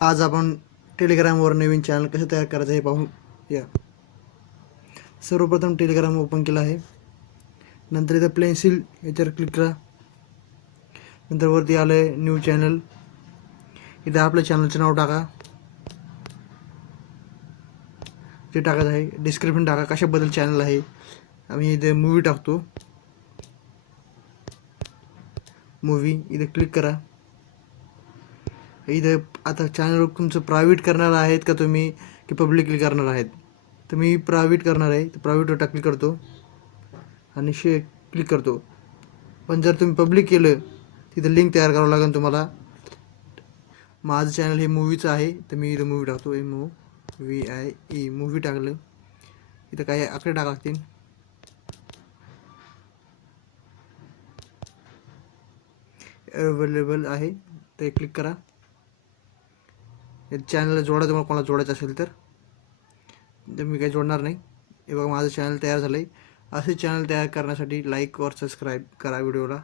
आज आपण टेलिग्रामवर नवीन चॅनल कसं तयार करायचं हे पाहू या. सर्वप्रथम टेलिग्राम ओपन केला आहे. नंतर इथं पेन्सिल याच्यावर क्लिक करा. नंतर वरती आलं आहे न्यू चॅनल. इथं आपल्या चॅनलचं नाव टाका, जे टाकायचं आहे. डिस्क्रिप्शन टाका कशाबद्दल चॅनल आहे. आम्ही इथे मूवी टाकतो, मूवी. इथे क्लिक करा. इथे आता चॅनल तुमचं प्रायव्हेट करणार आहेत का तुम्ही की पब्लिकली करणार आहेत. तर मी प्रायव्हेट करणार आहे, तर प्रायव्हेटवर क्लिक करतो आणि क्लिक करतो. पण जर तुम्ही पब्लिक केलं तिथं लिंक तयार करावं लागेल तुम्हाला. माझं चॅनल हे मूवीचं आहे, तर मी इथं मूवी टाकतो. MOVIE मूवी टाकलं. इथं काही आकडे टाका लागतील. अवेलेबल आहे ते क्लिक करा. चॅनलला जोडा तुम्हाला कोणाला जोडायचं असेल तर मी काही जोडणार नाही. हे बघा माझं चॅनल तयार झालं आहे. असे चॅनल तयार करण्यासाठी लाईक वर सबस्क्राईब करा व्हिडिओला.